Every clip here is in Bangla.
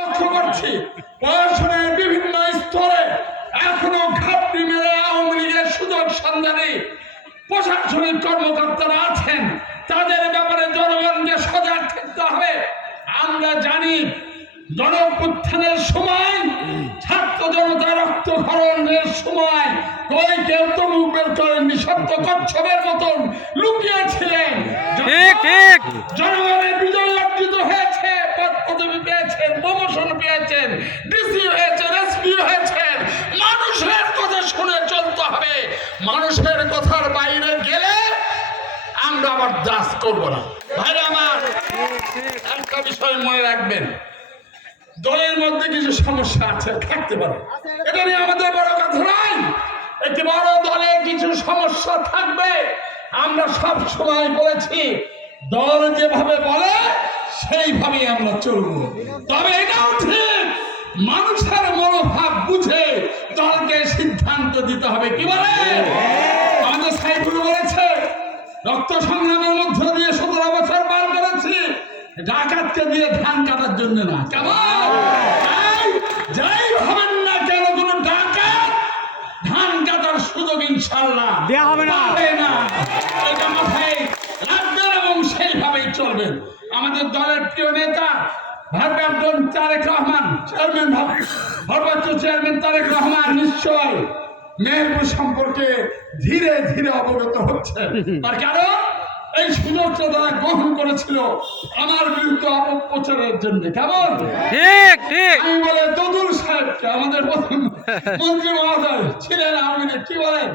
লক্ষ্য করছি প্রশাসনের বিভিন্ন স্তরে এখনো ঘাপটি মেরে আওয়ামী লীগের সুযোগ সন্ধানী প্রশাসনিক কর্মকর্তারা আছেন। তাদের ব্যাপারে জনগণকে সজাগ থাকতে হবে। আমরা জানি গণঅভ্যুত্থানের সময়, ছাত্র জনতা রক্তক্ষরণের সময় কেউ তো মুখ বের করেননি, সত্য কচ্ছপের মতন লুকিয়েছিলেন। জনগণের বিজয় অর্জিত হয়েছে, পদ পদবি পেয়েছেন, প্রমোশন পেয়েছেন, ডিসি হয়েছেন, এসপি হয়েছেন। মানুষের কথা শুনে চলতে হবে। মানুষের কথার বাইরে গেলে আমরা আবার দাস করব না। ভাইরা আমার, একটা বিষয় মনে রাখবেন, দলের মধ্যে কিছু সমস্যা আছে, থাকতে পারে, এটা নিয়ে আমাদের বড় কথা নয়। একটি বড় দলে কিছু সমস্যা থাকবে। আমরা সব সময় বলেছি, দল যেভাবে বলে সেইভাবেই আমরা চলব। তবে এটাও ঠিক, মানুষের মনোভাব বুঝে দলকে সিদ্ধান্ত দিতে হবে। কি বলে আমাদের সাইফুল বলেছে, রক্ত সংগ্রামের মধ্য দিয়ে 17 বছর পার করেছি, ডাকাতকে দিয়ে ধান কাটার জন্য না। কেমন যাই হবেন না কেন, কোন ডাকাত ধান কাটার সুযোগ ইনশাআল্লাহ দেয়া হবে না। এটা মাথায় রাখবেন এবং সেইভাবেই চলবেন। আমাদের দলের প্রিয় নেতা ভারপ্রাপ্ত তারেক রহমান, ভারপ্রাপ্ত চেয়ারম্যান তারেক রহমান নিশ্চয় মেহেরপুর সম্পর্কে ধীরে ধীরে অবগত হচ্ছে। তার কারণ এই সুযোগটা তারা গ্রহণ করেছিল আমার বিরুদ্ধে অপপ্রচারের জন্য। কেমন আমি বলে দদুল সাহেবকে, আমাদের প্রথম মন্ত্রী মহোদয় ছিলেন আওয়ামী লীগ, কি বলেন,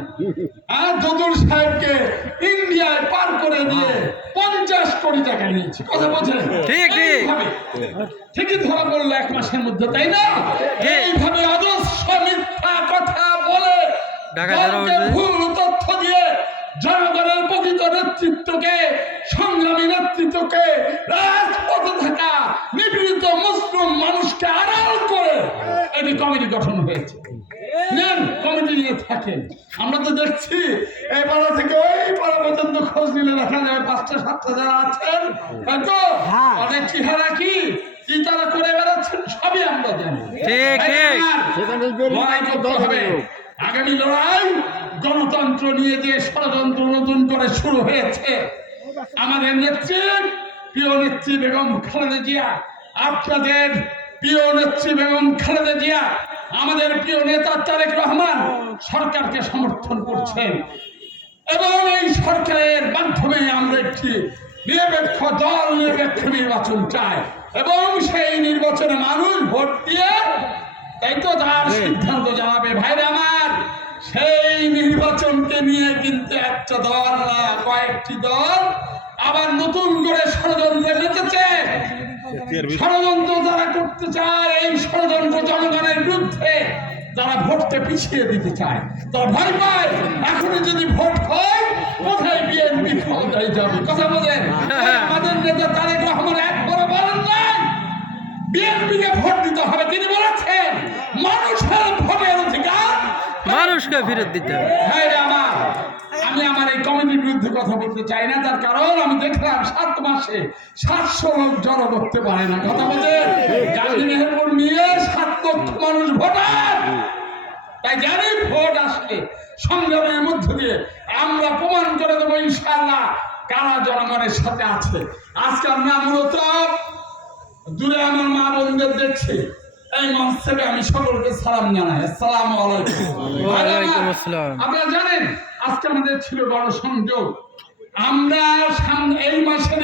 দদুল সাহেবকে ইন্ডিয়ায় পার করে দিয়ে 50 কোটি টাকা নিয়েছে। কথা বলছেন ঠিকই ধরা পড়লো 1 মাসের মধ্যে, তাই না? এইভাবে অজস্র মিথ্যা কথা বলে, ভুল তথ্য দিয়ে জনগণের প্রকৃত নেতৃত্বকে, সংগ্রামী নেতৃত্বকে, রাজপথে থাকা নিপীড়িত মুসলিম মানুষকে আড়াল করে একটি কমিটি গঠন হয়েছে। নেন, কমিটি নিয়ে থাকেন। আমরা তো দেখছি এই পাড়া থেকে ওই পাড়া পর্যন্ত খোঁজ নিলে দেখা যাবে 5টা-7টা যারা আছেন, হয়তো অনেক চেহারা কি তারা করে বেড়াচ্ছেন, সবই আমরা জানি। লড়াই করতে হবে। আগামী লড়াই গণতন্ত্র নিয়ে যে ষড়যন্ত্র নতুন করে শুরু হয়েছে, আমাদের নেত্রী, প্রিয় নেত্রী বেগম খালেদা জিয়া, আপনাদের প্রিয় নেত্রী বেগম খালেদা জিয়া, আমাদের প্রিয় নেতা তারেক রহমান সরকারকে সমর্থন করছেন এবং এই সরকারের মাধ্যমে আমরা একটি নিরপেক্ষ দল, নিরপেক্ষ নির্বাচন চাই এবং সেই নির্বাচনে মানুষ ভোট দিয়ে তাই তো তার সিদ্ধান্ত জানাবে। ভাইরা আমার, সেই নির্বাচনকে নিয়ে কিন্তু একটা দল না, কয়েকটি দল আবার নতুন করে ষড়যন্ত্রে মেতেছে। ষড়যন্ত্র যারা করতে চায়, এই ষড়যন্ত্র জনগণের বিরুদ্ধে যারা ভোটকে পিছিয়ে দিতে চায়, তারা ভয় পায় এখনই যদি ভোট হয় কোথায় বিএনপি ক্ষমতায় যাবে। কথা বলেন, আমাদের নেতা তারেক রহমান একবারও বলেন নাই বিএনপিকে ভোট দিতে হবে। তিনি বলেছেন মানুষের ভোটের অধিকার মানুষকে ফেরত দিতে হবে। আমি আমার এই কমিটির বিরুদ্ধে কথা বলতে চাই না, তার কারণ আমি দেখলাম 7 মাসে 700 লোক জড়ো করতে পারে না। কথা বলতে গাজী মেহেরপুর নিয়ে 7 লক্ষ মানুষ ভোটার, তাই জানি ভোট আসলে সংগ্রামের মধ্য দিয়ে আমরা প্রমাণ করে দেবো ইনশাআল্লাহ কারা জনগণের সাথে আছে। আজকে আমরা মূলত দূরে আমার মা বোনদের দেখছি, এই মঞ্চ থেকে আমি সকলকে সালাম জানাই, আসসালামু আলাইকুম। আপনারা জানেন আজকে আমাদের ছিল গণসংযোগ। আমরা এই মাসের